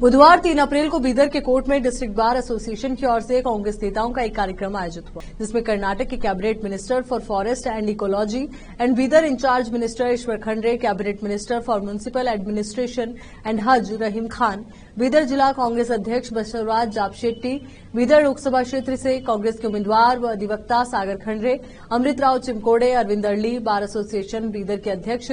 बुधवार 3 अप्रैल को बीदर के कोर्ट में डिस्ट्रिक्ट बार एसोसिएशन की ओर से कांग्रेस नेताओं का एक कार्यक्रम आयोजित हुआ, जिसमें कर्नाटक के cabinet minister for forest and ecology and Bidar in charge minister Eshwar Khandre, cabinet minister for municipal administration and Haj Rahim Khan, Bidar जिला कांग्रेस अध्यक्ष बसवराज जापशेट्टी, बीदर लोकसभा क्षेत्र से कांग्रेस के उम्मीदवार व अधिवक्ता सागर खंड्रे, अमृतराव चिमकोड़े, अरविंद अरली, बार एसोसिएशन बीदर के अध्यक्ष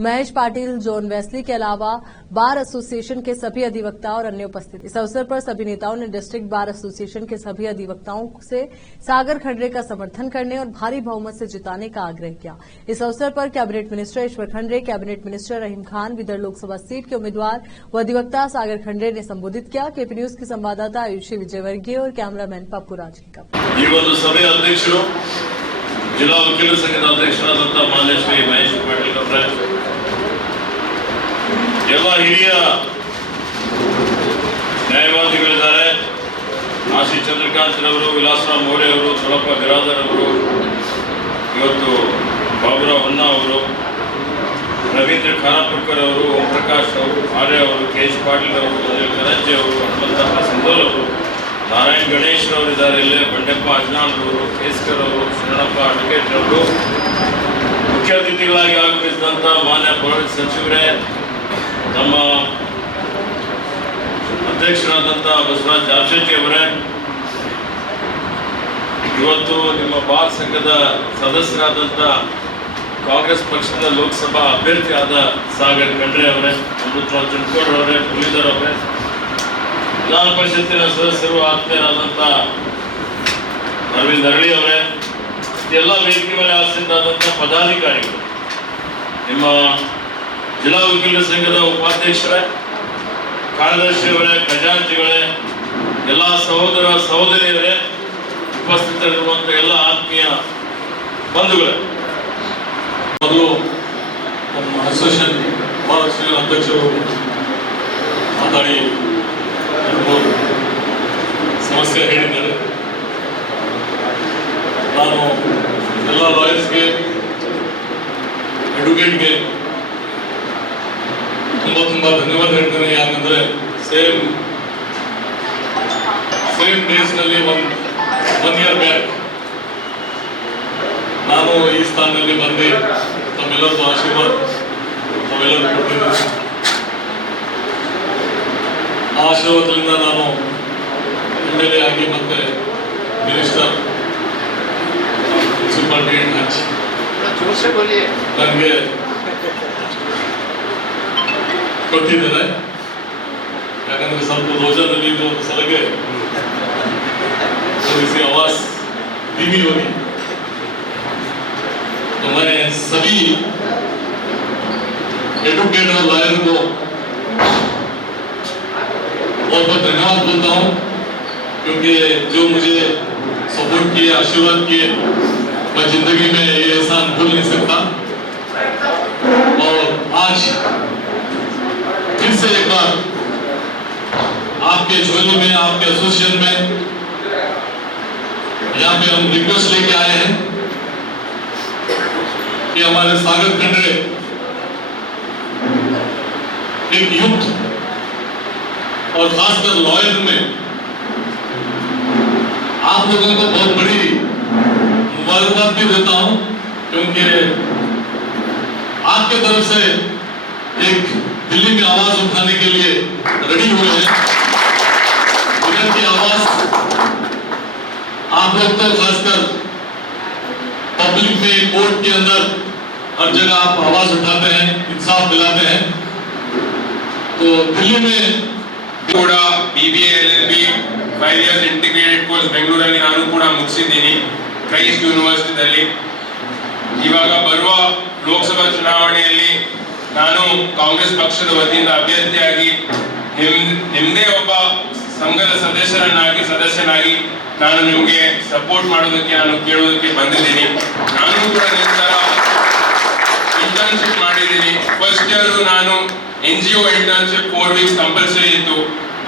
महेश पाटिल, जॉन वेस्ली के अलावा बार एसोसिएशन के सभी अधिवक्ता और अन्य उपस्थित। इस अवसर पर सभी नेताओं ने डिस्ट्रिक्ट बार एसोसिएशन के सभी अधिवक्ताओं से सागर खंड्रे का समर्थन करने और भारी बहुमत से जिताने का आग्रह किया। इस अवसर पर cabinet minister Eshwar Khandre, cabinet minister रहीम खान, बीदर लोकसभा सीट के उम्मीदवार व अधिवक्ता सागर खंड्रे ने संबोधित किया। केपी न्यूज की संवाददाता आयुषी विजयवर्गीय और कैमरामैन पप्पू राज की सभೆ ಅಧ್ಯಕ್ಷರು ಜಿಲ್ಲಾ ವಕೀಲರ ಸಂಘದ ಅಧ್ಯಕ್ಷರಾದಂತಹ ಮಾನ್ಯ ಶ್ರೀ ಮಹೇಶ್ ಪಾಟೀಲ್ ಅವರೇ, ಎಲ್ಲ ಹಿರಿಯ ನ್ಯಾಯವಾದಿಗಳಿದ್ದಾರೆ, ಆಶಿ ಚಂದ್ರಕಾಂತ್ ರವರು, ವಿಲಾಸರಾವ್ ಮೌರ್ಯ ಅವರು, ಚೊಳಪ್ಪ ಬಿರಾದರ್ ಅವರು, ಇವತ್ತು ಬಾಬುರಾವ್ ಹೊನ್ನ ಅವರು, ರವೀಂದ್ರ ಖಾನಾಪುರ್ಕರ್ ಅವರು, ಓಂ ಪ್ರಕಾಶ್ ಅವರು, ಆರ್ಯ ಅವರು, ಕೆ ಎಚ್ ಪಾಟೀಲ್ ಅವರು, ಅನಿಲ್ ಕರಂಜೆ ಅವರು, ಹನುಮಂತಪ್ಪ ಸಿಂಧೋಲ್ ಅವರು, ನಾರಾಯಣ್ ಗಣೇಶ್ ಅವರು ಇದ್ದಾರೆ, ಇಲ್ಲೇ ಬಂಡೆಪ್ಪ ಅಜ್ನಾಳ್ ಅವರು, ಕೇಸ್ಕರ್ ಅವರು, ಶರಣಪ್ಪ ಅಡ್ವೊಕೇಟ್ ಅವರು, ಮುಖ್ಯ ಅತಿಥಿಗಳಾಗಿ ಆಗಮಿಸಿದಂಥ ಮಾನ್ಯ ಪೊಲೀಸ್ ಸಚಿವರೇ, ನಮ್ಮ ಅಧ್ಯಕ್ಷರಾದಂಥ ಬಸವರಾಜ್ ಜಾಪಶೆಟ್ಟಿ ಅವರೇ, ಇವತ್ತು ನಿಮ್ಮ ಬಾರ್ ಸಂಘದ ಸದಸ್ಯರಾದಂಥ ಕಾಂಗ್ರೆಸ್ ಪಕ್ಷದ ಲೋಕಸಭಾ ಅಭ್ಯರ್ಥಿಯಾದ ಸಾಗರ್ ಖಂಡ್ರೆ ಅವರೇ, ಅಮೃತರಾವ್ ಚಿಮಕೋಡ್ ಅವರೇ, ಮುರಳೀಧರ್ ಅವರೇ, ವಿಧಾನ ಪರಿಷತ್ತಿನ ಸದಸ್ಯರು ಆತ್ಮೀಯರಾದಂಥ ಅರವಿಂದ್ ಅರಳಿ ಅವರೇ, ಎಲ್ಲ ವೇದಿಕೆ ಮೇಲೆ ಆಸೀನರಾದಂಥ ಪದಾಧಿಕಾರಿಗಳು, ನಿಮ್ಮ ಜಿಲ್ಲಾ ವಕೀಲರ ಸಂಘದ ಉಪಾಧ್ಯಕ್ಷರೇ, ಕಾರ್ಯದರ್ಶಿಯವರೇ, ಖಜಾಂಚಿಗಳೇ, ಎಲ್ಲ ಸಹೋದರ ಸಹೋದರಿಯರೇ, ಉಪಸ್ಥಿತರಿರುವಂಥ ಎಲ್ಲ ಆತ್ಮೀಯ ಬಂಧುಗಳೇ, ಮೊದಲು ನಮ್ಮ ಅಸೋಸಿಯೇಷನ್ ಬಾರ್ ಅಧ್ಯಕ್ಷರು ಮಾತಾಡಿ ಸಮಸ್ಯೆ ಹೇಳಿದ್ದಾರೆ. ನಾನು ಎಲ್ಲ ಲಾಯರ್ಸ್ಗೆ, ಅಡ್ವೊಕೇಟ್ಗೆ ತುಂಬ ಧನ್ಯವಾದ ಹೇಳ್ತೇನೆ. ಯಾಕಂದರೆ ಸೇಮ್ ಡೇಸ್ನಲ್ಲಿ ಒನ್ ಇಯರ್ ಬ್ಯಾಕ್ ನಾನು ಈ ಸ್ಥಾನದಲ್ಲಿ ಬಂದು ತಮ್ಮೆಲ್ಲರದ್ದು ಆಶೀರ್ವಾದ ತಾವೆಲ್ಲರೂ ಕೊಟ್ಟಿದ್ದೀನಿ. ಆ ಆಶೀರ್ವಾದದಿಂದ ನಾನು MLA ಆಗಿ ಮತ್ತೆ ಮಿನಿಸ್ಟರ್ ಮುನ್ಸಿಪಾಲಿಟಿ ಹಚ್ಚಿ ನನಗೆ ಕೊಟ್ಟಿದ್ದೇನೆ. ಯಾಕಂದ್ರೆ ಸ್ವಲ್ಪ ರೋಜಾದಲ್ಲಿ ಇದು ಒಂದು ಸಲಹೆ आवाज धीमी होगी, तो मैं सभी एडवोकेट और लॉयर को बहुत बहुत धन्यवाद बोलता हूँ, क्योंकि जो मुझे सपोर्ट किए, आशीर्वाद किए, मैं जिंदगी में ये एहसान भूल नहीं सकता. और आज फिर से एक बार आपके झोली में, आपके एसोसिएशन में यहाँ पे हम रिक्वेस्ट लेके आए हैं कि हमारे सागर खंड्रे एक युद्ध और खासकर लॉयर में आप लोगों को बहुत बड़ी मुबारकबाद भी देता हूं, क्योंकि आपके तरफ से एक दिल्ली में आवाज उठाने के लिए रेडी हुए हैं. इधर की आवाज आप लोग तो खासकर पब्लिक में, कोर्ट के अंदर हर जगह आप आवाज उठाते हैं, इंसाफ दिलाते हैं. तो दिल्ली में ಕೂಡ BBA LLB 5 years integrated course ಬೆಂಗಳೂರಲ್ಲಿ ನಾನು ಕೂಡ ಮುಗಿಸಿದ್ದೀನಿ ಕ್ರೈಸ್ಟ್ ಯೂನಿವರ್ಸಿಟಿಯಲ್ಲಿ. ಇವಾಗ ಬರುವ ಲೋಕಸಭಾ ಚುನಾವಣೆಯಲ್ಲಿ ನಾನು ಕಾಂಗ್ರೆಸ್ ಪಕ್ಷದ ವತಿಯಿಂದ ಅಭ್ಯರ್ಥಿಯಾಗಿ ನಿಮ್ಮದೇ ಒಬ್ಬ ಸಂಘದ ಸದಸ್ಯನಾಗಿ ನಾನು ನಿಮಗೆ ಸಪೋರ್ಟ್ ಮಾಡೋದಕ್ಕೆ, ನಾನು ಕೇಳೋದಕ್ಕೆ ಬಂದಿದ್ದೀನಿ. ನಾನು ಕೂಡ ನಿಮ್ಮ ಥರ ಇಂಟರ್ನ್ಶಿಪ್ ಮಾಡಿದ್ದೀನಿ. ಫಸ್ಟ್ ಇಯರ್ ನಾನು NGO ಇಂಟರ್ನ್ಶಿಪ್ 4 ವೀಕ್ಸ್ ಕಂಪಲ್ಸರಿ ಇತ್ತು.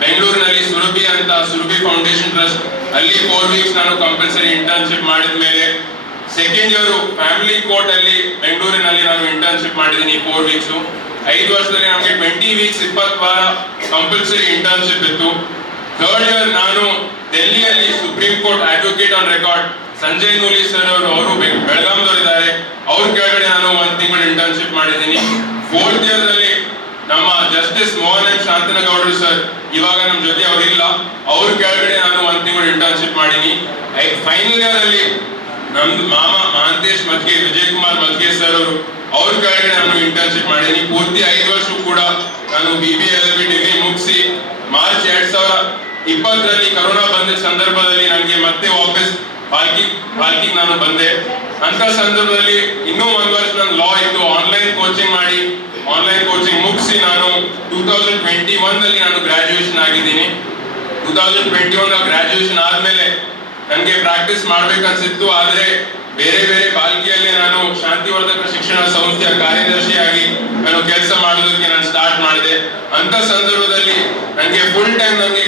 ಬೆಂಗಳೂರಿನಲ್ಲಿ ಸುರಭಿ ಫೌಂಡೇಶನ್ ಟ್ರಸ್ಟ್ ಅಲ್ಲಿ 4 ವೀಕ್ಸ್ ನಾನು ಕಂಪಲ್ಸರಿ ಇಂಟರ್ನ್ಶಿಪ್ ಮಾಡಿದ ಮೇಲೆ ಸೆಕೆಂಡ್ ಇಯರ್ ಫ್ಯಾಮಿಲಿ ಕೋರ್ಟ್ ಅಲ್ಲಿ ಬೆಂಗಳೂರಿನಲ್ಲಿ ನಾನು ಇಂಟರ್ನ್ಶಿಪ್ ಮಾಡಿದ್ದೀನಿ 4 ವೀಕ್ಸ್. 5 ವರ್ಷದಲ್ಲಿ ನಮಗೆ 20 ವೀಕ್ಸ್ 20 ವಾರ ಕಂಪಲ್ಸರಿ ಇಂಟರ್ನ್ಶಿಪ್ ಇತ್ತು. ಥರ್ಡ್ ಇಯರ್ ನಾನು ಡೆಲ್ಲಿಯಲ್ಲಿ supreme court advocate on record Sanjay Nooli sir ಅವರು ಬೆಳಗಾಂದವರಿದ್ದಾರೆ, ಅವ್ರ ಕೆಳಗಡೆ ನಾನು 1 ತಿಂಗಳು ಇಂಟರ್ನ್ಶಿಪ್ ಮಾಡಿದ್ದೀನಿ. ಫೋರ್ತ್ ಇಯರ್ ದಲ್ಲಿ ನಮ್ಮ ಜಸ್ಟಿಸ್ ಮೋಹನ್ ಎಂ ಶಾಂತನಗೌಡರು ಸರ್ ಇವಾಗ ನಮ್ಮ ಜೊತೆ ಅವರಿಲ್ಲ, ಅವ್ರ ಕೆಳಗಡೆ ನಾನು 1 ತಿಂಗಳು ಇಂಟರ್ನ್ಶಿಪ್ ಮಾಡೀನಿ. ಫೈನಲ್ ಇಯರ್ ಅಲ್ಲಿ ನಮ್ದು ಮಾಮ ಮಹಾಂತೇಶ್ ಮಜ್ಗೆ, ವಿಜಯ್ ಕುಮಾರ್ ಮಜ್ಗೆ ಸರ್ ಅವರು ಅವ್ರ ಕೆಳಗಡೆ ನಾನು ಇಂಟರ್ನ್ಶಿಪ್ ಮಾಡೀನಿ. ಪೂರ್ತಿ 5 ವರ್ಷ ಕೂಡ ನಾನು BBA LLB ಡಿಗ್ರಿ ಮುಗಿಸಿ ಮಾರ್ಚ್ 2020ರಲ್ಲಿ ಕರೋನಾ ಬಂದ ಸಂದರ್ಭದಲ್ಲಿ ನನಗೆ ಮತ್ತೆ ವಾಪಸ್ ಪಾಲ್ಕಿಗೆ ನಾನು ಬಂದೆ. ಅಂತ ಸಂದರ್ಭದಲ್ಲಿ ಇನ್ನೂ 1 ವರ್ಷ ನನ್ನ ಲಾ ಇತ್ತು, ಆನ್ಲೈನ್ ಕೋಚಿಂಗ್ ಮುಗಿಸಿ ನಾನು 2021ನಲ್ಲಿ ನಾನು ಗ್ರಾಜುಯೇಷನ್ ಆಗಿದ್ದೀನಿ. 2021 ಗ್ರಾಜುಯೇಷನ್ ಆದ್ಮೇಲೆ ನನಗೆ ಪ್ರಾಕ್ಟೀಸ್ ಮಾಡ್ಬೇಕನ್ಸಿತ್ತು, ಆದ್ರೆ ಬೇರೆ ಬಾಲ್ಕಿಯಲ್ಲಿ ನಾನು ಶಾಂತಿವರ್ಧಕ ಶಿಕ್ಷಣ ಸಂಸ್ಥೆಯ ಕಾರ್ಯದರ್ಶಿಯಾಗಿ ನಾನು ಕೆಲಸ ಮಾಡೋದಕ್ಕೆ ನಾನು ಸ್ಟಾರ್ಟ್ ಮಾಡಿದೆ. ಅಂತ ಸಂದರ್ಭದಲ್ಲಿ ನನಗೆ ಫುಲ್ ಟೈಮ್ ನನಗೆ